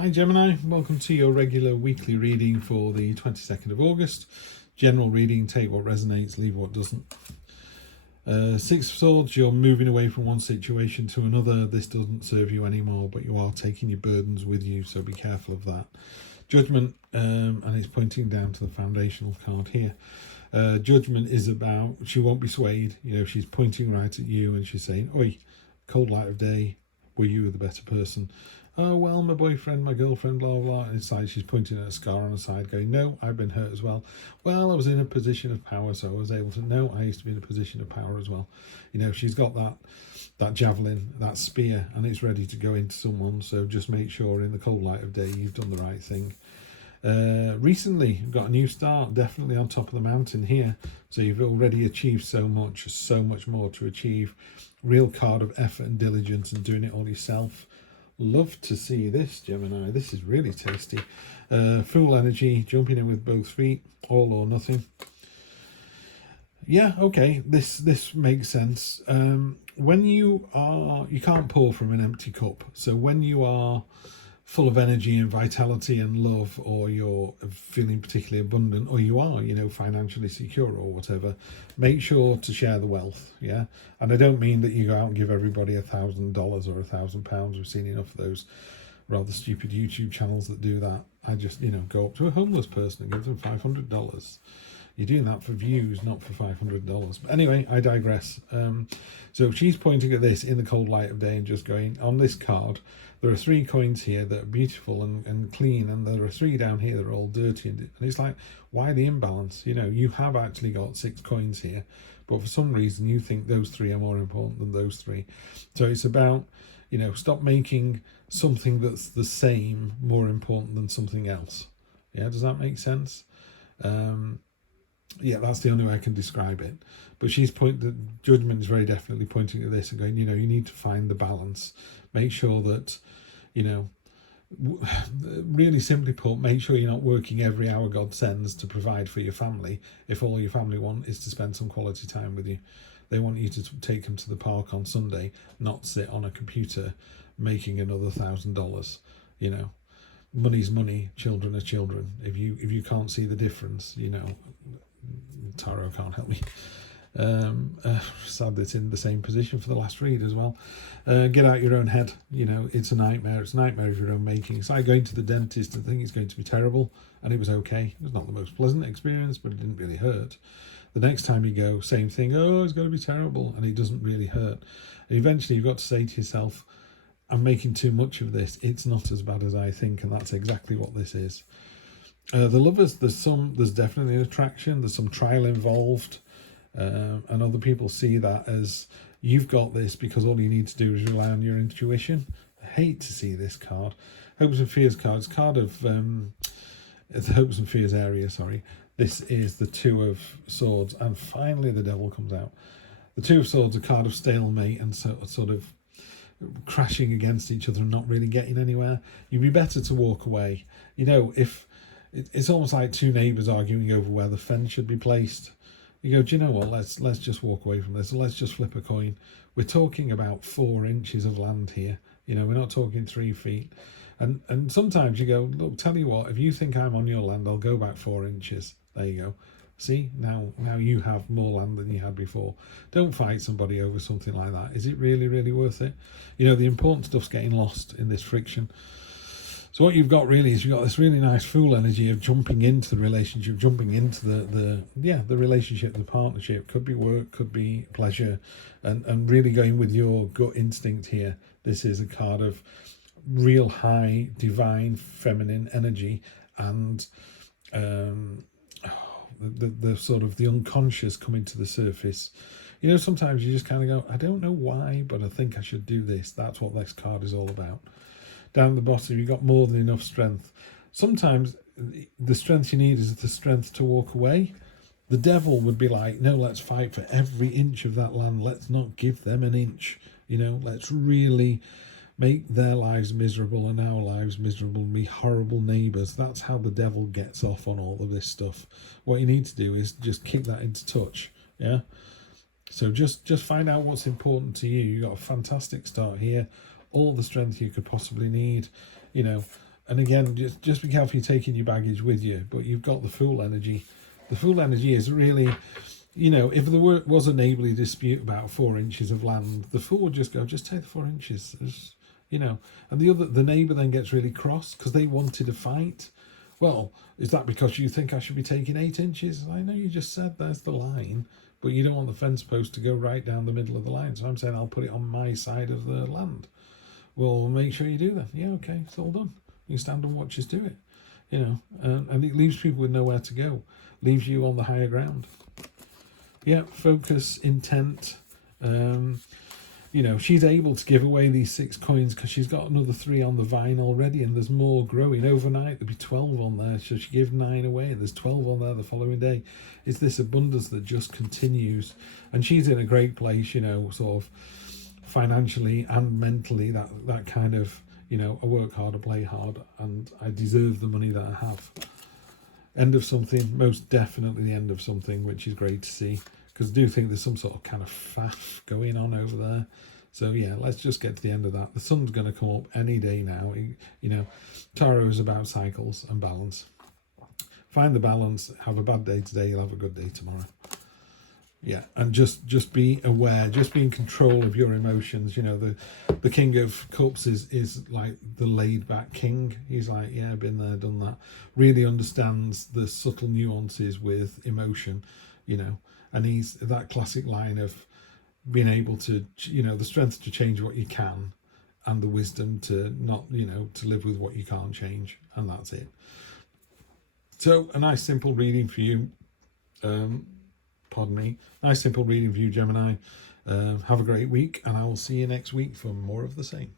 Hi Gemini, welcome to your regular weekly reading for the 22nd of August. General reading, take what resonates, leave what doesn't. Six of Swords, you're moving away from one situation to another. This doesn't serve you anymore, but you are taking your burdens with you, so be careful of that. Judgment, and it's pointing down to the foundational card here. Judgment is about, she won't be swayed. You know, she's pointing right at you and she's saying, oi, cold light of day, were you the better person? Oh, well, my boyfriend, my girlfriend, blah, blah. And it's like she's pointing at a scar on her side going, no, I've been hurt as well. Well, I was in a position of power, so I was able to, no, I used to be in a position of power as well. You know, she's got that javelin, that spear, and it's ready to go into someone. So just make sure in the cold light of day you've done the right thing. Recently, got a new start, definitely on top of the mountain here. So you've already achieved so much more to achieve. Real card of effort and diligence and doing it all yourself. Love to see this, Gemini. This is really tasty. Full energy, jumping in with both feet, all or nothing. Yeah, okay, this makes sense. When you can't pour from an empty cup. So when you are full of energy and vitality and love, or you're feeling particularly abundant, or you are, you know, financially secure or whatever, make sure to share the wealth. Yeah. And I don't mean that you go out and give everybody $1,000 or £1,000. We've seen enough of those rather stupid YouTube channels that do that. I just, you know, go up to a homeless person and give them $500. You're doing that for views, not for $500. But anyway, I digress. So she's pointing at this in the cold light of day and just going, on this card, there are 3 coins here that are beautiful and clean, and there are 3 down here that are all dirty. And it's like, why the imbalance? You know, you have actually got 6 coins here, but for some reason you think those 3 are more important than those 3. So it's about, you know, stop making something that's the same more important than something else. Yeah, does that make sense? Yeah, that's the only way I can describe it. But the judgment is very definitely pointing at this and going, you know, you need to find the balance. Make sure that, you know, really simply put, make sure you're not working every hour God sends to provide for your family if all your family want is to spend some quality time with you. They want you to take them to the park on Sunday, not sit on a computer making another $1,000. You know, money's money, children are children. If you can't see the difference, you know, Tarot can't help me. Sad that it's in the same position for the last read as well. Get out your own head. You know, it's a nightmare. It's a nightmare of your own making. It's like going to the dentist and thinking it's going to be terrible, and it was okay. It was not the most pleasant experience, but it didn't really hurt. The next time you go, same thing. Oh, it's going to be terrible, and it doesn't really hurt. And eventually you've got to say to yourself, I'm making too much of this. It's not as bad as I think, and that's exactly what this is. The lovers, there's definitely an attraction. There's some trial involved, and other people see that as you've got this because all you need to do is rely on your intuition. I hate to see this card. Hopes and Fears card. It's card of it's the Hopes and Fears area. Sorry, this is the 2 of Swords, and finally the Devil comes out. The 2 of Swords, a card of stalemate and sort of crashing against each other and not really getting anywhere. You'd be better to walk away. You know, if it's almost like 2 neighbours arguing over where the fence should be placed. You go, do you know what, let's just walk away from this. Let's just flip a coin. We're talking about 4 inches of land here. You know, we're not talking 3 feet. And sometimes you go, look, tell you what, if you think I'm on your land, I'll go back 4 inches. There you go. See, now you have more land than you had before. Don't fight somebody over something like that. Is it really, really worth it? You know, the important stuff's getting lost in this friction. So what you've got really is you've got this really nice Fool energy of jumping into the relationship, jumping into the relationship, the partnership. Could be work, could be pleasure, and really going with your gut instinct here. This is a card of real high divine feminine energy, and the sort of the unconscious coming to the surface. You know, sometimes you just kind of go, I don't know why, but I think I should do this. That's what this card is all about. Down the bottom, you've got more than enough strength. Sometimes the strength you need is the strength to walk away. The Devil would be like, no, let's fight for every inch of that land. Let's not give them an inch. You know, let's really make their lives miserable and our lives miserable and be horrible neighbours. That's how the Devil gets off on all of this stuff. What you need to do is just kick that into touch. Yeah. So just find out what's important to you. You've got a fantastic start here. All the strength you could possibly need, you know, And again, just be careful you're taking your baggage with you. But you've got the Fool energy. The Fool energy is really, you know, if there was a neighbourly dispute about 4 inches of land, the Fool would just go, just take the 4 inches. You know, and the neighbour then gets really cross because they wanted a fight. Well, is that because you think I should be taking 8 inches? I know you just said there's the line, but you don't want the fence post to go right down the middle of the line. So I'm saying I'll put it on my side of the land. Well, make sure you do that. Yeah, okay, it's all done. You stand and watch us do it. You know, and it leaves people with nowhere to go. Leaves you on the higher ground. Yeah, focus, intent. You know, she's able to give away these 6 coins because she's got another 3 on the vine already, and there's more growing. Overnight there'll be 12 on there, so she gave 9 away and there's 12 on there the following day. It's this abundance that just continues, and she's in a great place, you know, sort of financially and mentally, that kind of, you know, I work hard, I play hard, and I deserve the money that I have. End of something, most definitely the end of something, which is great to see. Because I do think there's some sort of kind of faff going on over there. So yeah, let's just get to the end of that. The sun's going to come up any day now. You know, tarot is about cycles and balance. Find the balance. Have a bad day today, you'll have a good day tomorrow. Yeah, and just be aware, just be in control of your emotions. You know, the King of Cups is like the laid back king. He's like, yeah, been there, done that. Really understands the subtle nuances with emotion, you know. And he's that classic line of being able to, you know, the strength to change what you can and the wisdom to not, you know, to live with what you can't change. And that's it. So a nice simple reading for you. Pardon me. Nice simple reading for you, Gemini. Have a great week, and I will see you next week for more of the same.